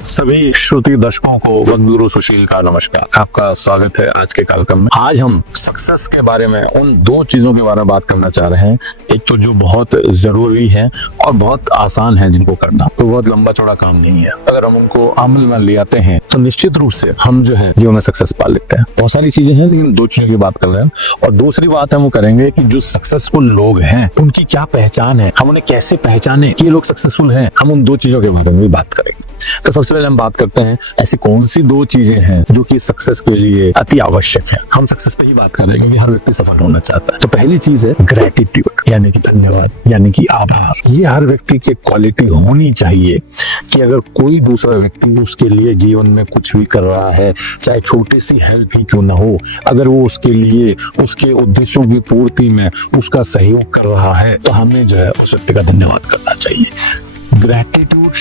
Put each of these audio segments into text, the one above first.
सभी श्रुति दर्शकों को वंदगुरु सुशील का नमस्कार। आपका स्वागत है आज के कार्यक्रम में। आज हम सक्सेस के बारे में उन दो चीजों के बारे में बात करना चाह रहे हैं। एक तो जो बहुत जरूरी है और बहुत आसान है जिनको करना, तो बहुत लंबा चौड़ा काम नहीं है। अगर हम उनको अमल में ले आते हैं तो निश्चित रूप से हम जो है जीवन में सक्सेस पा लेते हैं। बहुत सारी चीजें हैं लेकिन दो चीजों की बात कर रहे हैं। और दूसरी बात हम वो करेंगे कि जो सक्सेसफुल लोग हैं उनकी क्या पहचान है, हम उन्हें कैसे पहचाने कि ये लोग सक्सेसफुल हैं। हम उन दो चीजों के बारे में भी बात करेंगे। तो सबसे पहले हम बात करते हैं ऐसी कौन सी दो चीजें हैं जो कि सक्सेस के लिए अति आवश्यक है। हम सक्सेस पे ही बात कर रहे हैं क्योंकि हर व्यक्ति सफल होना चाहता है। तो पहली चीज है ग्रेटिट्यूड, यानी कि धन्यवाद, यानी कि आभार। ये हर व्यक्ति की क्वालिटी होनी चाहिए कि अगर कोई दूसरा व्यक्ति उसके लिए जीवन में कुछ भी कर रहा है, चाहे छोटी सी हेल्प ही क्यों ना हो, अगर वो उसके लिए उसके उद्देश्यों की पूर्ति में उसका सहयोग कर रहा है तो हमें जो है उस व्यक्ति का धन्यवाद करना चाहिए। ग्रेटिट्यूड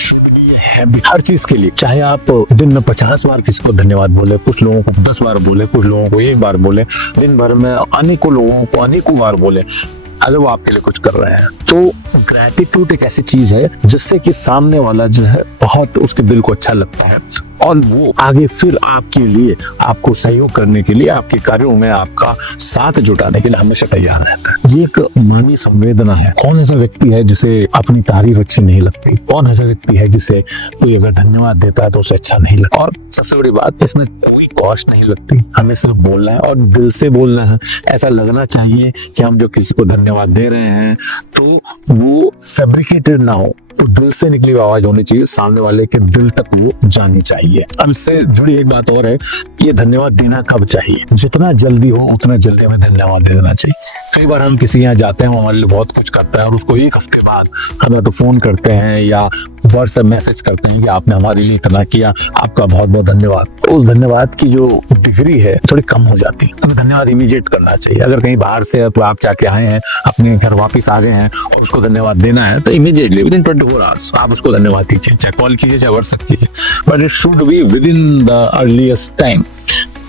है हर चीज के लिए, चाहे आप दिन में 50 बार किसी को धन्यवाद बोले, कुछ लोगों को 10 बार बोले, कुछ लोगों को 1 बार बोले, दिन भर में अनेकों लोगों को अनेकों बार बोले, अगर वो आपके लिए कुछ कर रहे हैं तो ग्रेटिट्यूड एक ऐसी चीज है जिससे कि सामने वाला जो है बहुत उसके दिल को अच्छा लगता है और वो आगे फिर आपके लिए, आपको सहयोग करने के लिए, आपके कार्यों में आपका साथ जुटाने के लिए हमेशा तैयार रहता है। ये एक मानवीय संवेदना है। कौन ऐसा व्यक्ति है जिसे अपनी तारीफ अच्छी नहीं लगती? कौन ऐसा व्यक्ति है जिसे कोई अगर धन्यवाद देता है तो उसे अच्छा नहीं लगता? और सबसे बड़ी बात, इसमें कोई कॉस्ट नहीं लगती, हमें सिर्फ बोलना है और दिल से बोलना है। ऐसा लगना चाहिए कि हम जो किसी को धन्यवाद दे रहे हैं तो वो फैब्रिकेटेड ना हो, तो दिल से निकली हुई आवाज होनी चाहिए, सामने वाले के दिल तक वो जानी चाहिए। अब इससे जुड़ी एक बात और है, ये धन्यवाद देना कब चाहिए? जितना जल्दी हो उतना जल्दी हमें धन्यवाद दे देना चाहिए। कई बार हम किसी यहाँ जाते हैं, वो हमारे लिए बहुत कुछ करता है और उसको एक हफ्ते बाद हमें तो फोन करते हैं या व्हाट्सएप मैसेज करते हैं कि आपने हमारे लिए इतना किया, आपका बहुत बहुत धन्यवाद। तो उस धन्यवाद की जो डिग्री है थोड़ी कम हो जाती है। तो धन्यवाद इमीडिएट करना चाहिए। अगर कहीं बाहर से तो आप जाके आए हैं, अपने घर वापिस आ गए हैं और उसको धन्यवाद देना है तो इमीडिएटली विद इन 24 आवर्स आप उसको धन्यवाद दीजिए, चाहे कॉल कीजिए चाहे व्हाट्सएप कीजिए, but it should be with in the earliest time.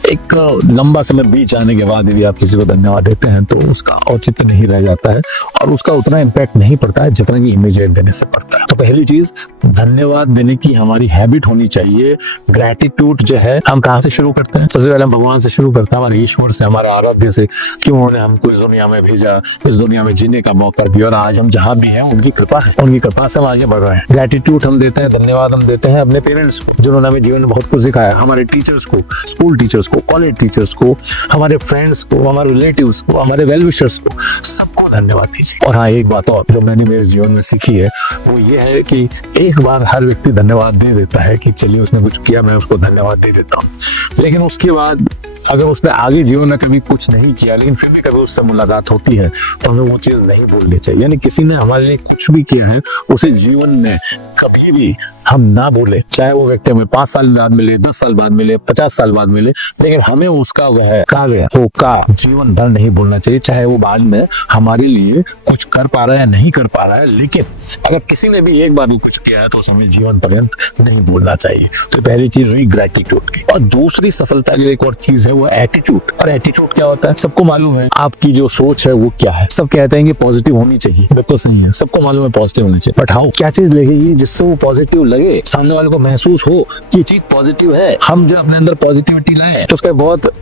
एक लंबा समय बीत जाने के बाद यदि आप किसी को धन्यवाद देते हैं तो उसका औचित्य नहीं रह जाता है और उसका उतना इम्पैक्ट नहीं पड़ता है जितना कि इमीडिएट देने से पड़ता है। तो पहली चीज, धन्यवाद देने की हमारी हैबिट होनी चाहिए। ग्रेटिट्यूड जो है हम कहाँ से शुरू करते हैं? सबसे पहले हम भगवान से शुरू करते हैं, हमारे ईश्वर से, हमारे आराध्य से, कि उन्होंने हमको इस दुनिया में भेजा, इस दुनिया में जीने का मौका दिया और आज हम जहाँ भी हैं उनकी कृपा है, उनकी कृपा से हम आगे बढ़ रहे हैं। ग्रेटिट्यूड हम देते हैं, धन्यवाद हम देते हैं अपने पेरेंट्स को जिन्होंने हमें जीवन में बहुत कुछ सिखाया, हमारे टीचर्स को, स्कूल टीचर्स को, कॉलेज टीचर्स को, हमारे फ्रेंड्स को, हमारे रिलेटिव्स को, हमारे वेल विशर्स को, सबको धन्यवाद दीजिए। और हाँ, एक बात और जो मैंने मेरे जीवन में सीखी है वो ये है कि एक बार हर व्यक्ति धन्यवाद दे देता है कि चलिए उसने कुछ किया, मैं उसको धन्यवाद दे देता हूँ, लेकिन उसके बाद अगर उसने आगे जीवन में कभी कुछ नहीं किया लेकिन फिर भी कभी उससे मुलाकात होती है तो हमें वो चीज नहीं भूलनी चाहिए। यानी किसी ने हमारे लिए कुछ भी किया है उसे जीवन में कभी भी हम ना बोले, चाहे वो व्यक्ति हमें 5 साल बाद मिले, 10 साल बाद मिले, 50 साल बाद मिले, लेकिन हमें उसका वह कार्य का जीवन भर नहीं भूलना चाहिए। चाहे वो बाद में हमारे लिए कुछ कर पा रहा है या नहीं कर पा रहा है, लेकिन अगर किसी ने भी एक बार भी कुछ किया है तो उसे हमें जीवन पर्यंत नहीं भूलना चाहिए। तो पहली चीज हुई ग्रेटिट्यूड की। और दूसरी सफलता की एक और चीज है वो एटीट्यूड। और एटीट्यूड क्या होता है? सबको मालूम है आपकी जो सोच है वो क्या है। सब कहते हैं कि पॉजिटिव होनी चाहिए, बिल्कुल सही है, सबको मालूम है पॉजिटिव होना चाहिए, बट हाउ, क्या चीज लगेगी जिससे वो पॉजिटिव लगे, सामने वाले को महसूस हो कि ये चीज पॉजिटिव है, हम जो अपने अंदर पॉजिटिविटी लाए। तो उसका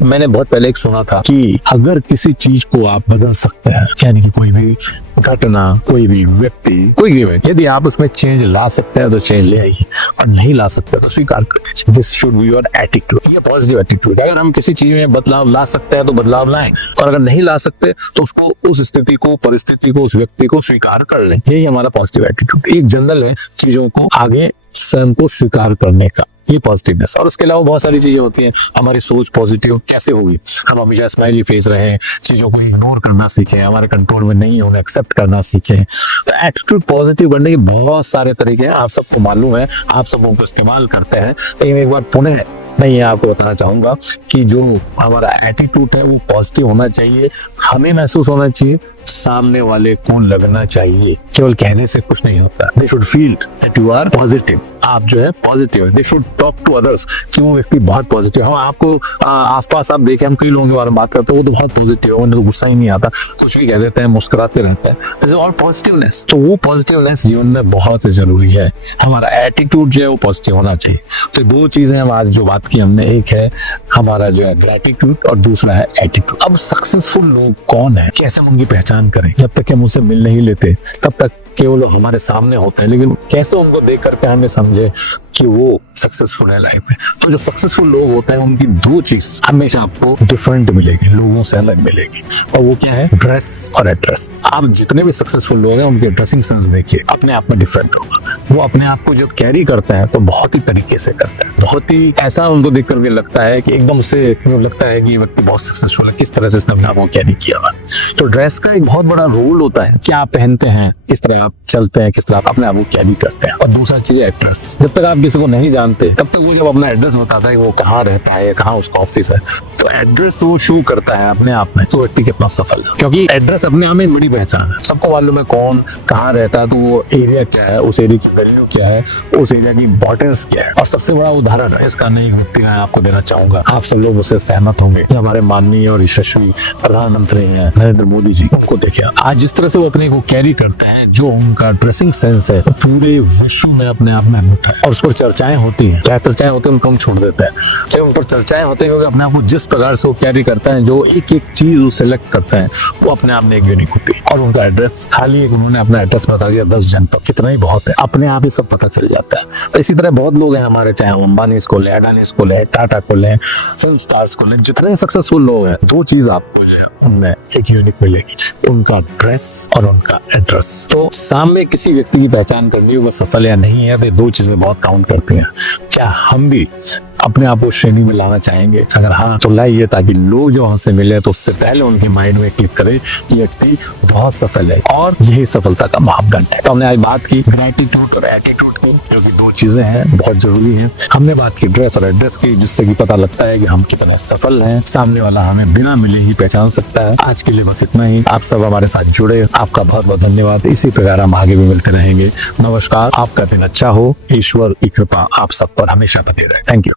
मैंने बहुत पहले एक सुना था कि अगर किसी चीज को आप बदल सकते हैं, यानी कि कोई भी घटना, कोई भी व्यक्ति, कोई भी व्यक्ति, यदि आप उसमें चेंज ला सकते हैं तो चेंज ले आइए, और नहीं ला सकते तो स्वीकार कर लीजिए। This should be your attitude, ये पॉजिटिव एटीट्यूड। अगर हम किसी चीज में बदलाव ला सकते हैं तो बदलाव लाएं, और अगर नहीं ला सकते तो उसको, उस स्थिति को, परिस्थिति को, उस व्यक्ति को स्वीकार कर लें। यही हमारा पॉजिटिव एटीट्यूड। एक जनरल है चीजों को आगे स्वयं को स्वीकार करने का, ये पॉजिटिवनेस। और उसके अलावा बहुत सारी चीजें होती हैं। हमारी सोच पॉजिटिव कैसे होगी? हम हमेशा स्माइली फेस रहें, चीजों को इग्नोर करना सीखें, हमारे कंट्रोल में नहीं है उन्हें एक्सेप्ट करना सीखें। तो एटीट्यूड पॉजिटिव करने के बहुत सारे तरीके हैं, आप सबको मालूम है, आप सब उनको इस्तेमाल करते हैं। लेकिन एक बार पुनः मैं ये आपको बताना चाहूंगा कि जो हमारा एटीट्यूड है वो पॉजिटिव होना चाहिए। हमें महसूस होना चाहिए सामने वाले को लगना चाहिए, केवल कहने से कुछ नहीं होता। They should feel that you are positive, आप जो है पॉजिटिव है। They should talk to others कि वो व्यक्ति बहुत पॉजिटिव है। आपको आसपास आप देखें, हम कई लोगों के बारे में बात करते हैं, वो तो बहुत पॉजिटिव है, उन्हें तो गुस्सा ही नहीं आता, कुछ भी कह देते हैं, मुस्कुराते रहते हैं। This is all positiveness. तो वो पॉजिटिवनेस जीवन में बहुत जरूरी है। हमारा एटीट्यूड जो है वो पॉजिटिव होना चाहिए। तो दो चीजें हम आज जो बात की हमने, एक है हमारा जो है ग्रेटिट्यूड और दूसरा है एटीट्यूड। अब सक्सेसफुल लोग कौन है, कैसे हम उनकी पहचान करें? जब तक हम उनसे मिल नहीं लेते तब तक केवल हमारे सामने होते हैं, लेकिन कैसे उनको देख करके हमें समझे कि वो सक्सेसफुल है लाइफ में। तो जो सक्सेसफुल लोग होते हैं उनकी दो चीज हमेशा आपको डिफरेंट मिलेगी, लोगों से अलग मिलेगी, और वो क्या है? ड्रेस और एड्रेस। आप जितने भी सक्सेसफुल लोग हैं उनके ड्रेसिंग सेंस देखिए, अपने आप में डिफरेंट होगा। वो अपने आप को जब कैरी करते हैं तो बहुत ही तरीके से करते हैं, बहुत ही ऐसा उनको देख करके लगता है कि एकदम से लगता है कि ये व्यक्ति बहुत सक्सेसफुल है, किस तरह से इसने अपने आप को कैरी किया हुआ। तो ड्रेस का एक बहुत बड़ा रोल होता है, क्या आप पहनते हैं, किस तरह आप चलते हैं, किस तरह आप अपने आप को कैरी करते हैं। और दूसरा चीज है एड्रेस। जब तक आप किसी को नहीं जानते तब तक वो जब अपना एड्रेस बताता है कि वो कहाँ रहता है, कहाँ उसका ऑफिस है, तो एड्रेस वो शो करता है अपने आप में, तो व्यक्ति कितना सफल है। क्योंकि एड्रेस अपने आप में बड़ी पहचान है, सबको मालूम है कौन कहाँ रहता है, तो वो एरिया क्या है, उस एरिया की वैल्यू क्या है, उस एरिया की इंपॉर्टेंस क्या है। और सबसे बड़ा उदाहरण इसका नई व्यक्ति मैं आपको देना चाहूंगा, आप सब लोग उससे सहमत होंगे कि हमारे माननीय और यशस्वी प्रधानमंत्री हैं नरेंद्र मोदी जी। उनको देखिए आज जिस तरह से वो अपने को कैरी करते हैं, जो उनका ड्रेसिंग सेंस है पूरे विश्व में अपने आप में अनूठा है। और उस पर चर्चाएं होती हैं, क्या चर्चाएं होती है उनको हम छोड़ देते हैं, लेकिन उन पर चर्चाएं होती है क्योंकि अपने आप को जिस प्रकार से वो कैरी करता है, जो एक एक चीज वो सिलेक्ट करते हैं, वो अपने आप में एक यूनिक होती है। और उनका एड्रेस, खाली एक उन्होंने अपना एड्रेस बता दिया 10 जनपद, कितना ही बहुत है, अपने आप ही सब पता चल जाता है। तो इसी तरह बहुत लोग हैं हमारे, चाहे अंबानी को ले, अडानी को ले, टाटा को ले, फिल्म स्टार्स को ले, जितने सक्सेसफुल लोग हैं, दो चीज आपको जो है उनमें एक यूनिक मिलेगी, उनका ड्रेस और उनका एड्रेस। तो सामने किसी व्यक्ति की पहचान करनी हो वो सफल या नहीं है, तो दो चीजें बहुत काउंट करती हैं। क्या हम भी अपने आप को श्रेणी में लाना चाहेंगे? अगर हाँ तो लाइए, ताकि लोग जो हमसे मिले तो उससे पहले उनके माइंड में क्लिक करे कि व्यक्ति बहुत सफल है, और यही सफलता का मापदंड है। तो हमने आज बात की ग्रेटिट्यूड और एटीट्यूड की, जो कि दो चीजें हैं, बहुत जरूरी हैं। हमने बात की ड्रेस और एड्रेस की, जिससे कि पता लगता है कि हम कितने सफल हैं, सामने वाला हमें बिना मिले ही पहचान सकता है। आज के लिए बस इतना ही। आप सब हमारे साथ जुड़े, आपका बहुत बहुत धन्यवाद। इसी प्रकार हम आगे भी मिलते रहेंगे। नमस्कार, आपका दिन अच्छा हो, ईश्वर की कृपा आप सब पर हमेशा बनी रहे। Thank you.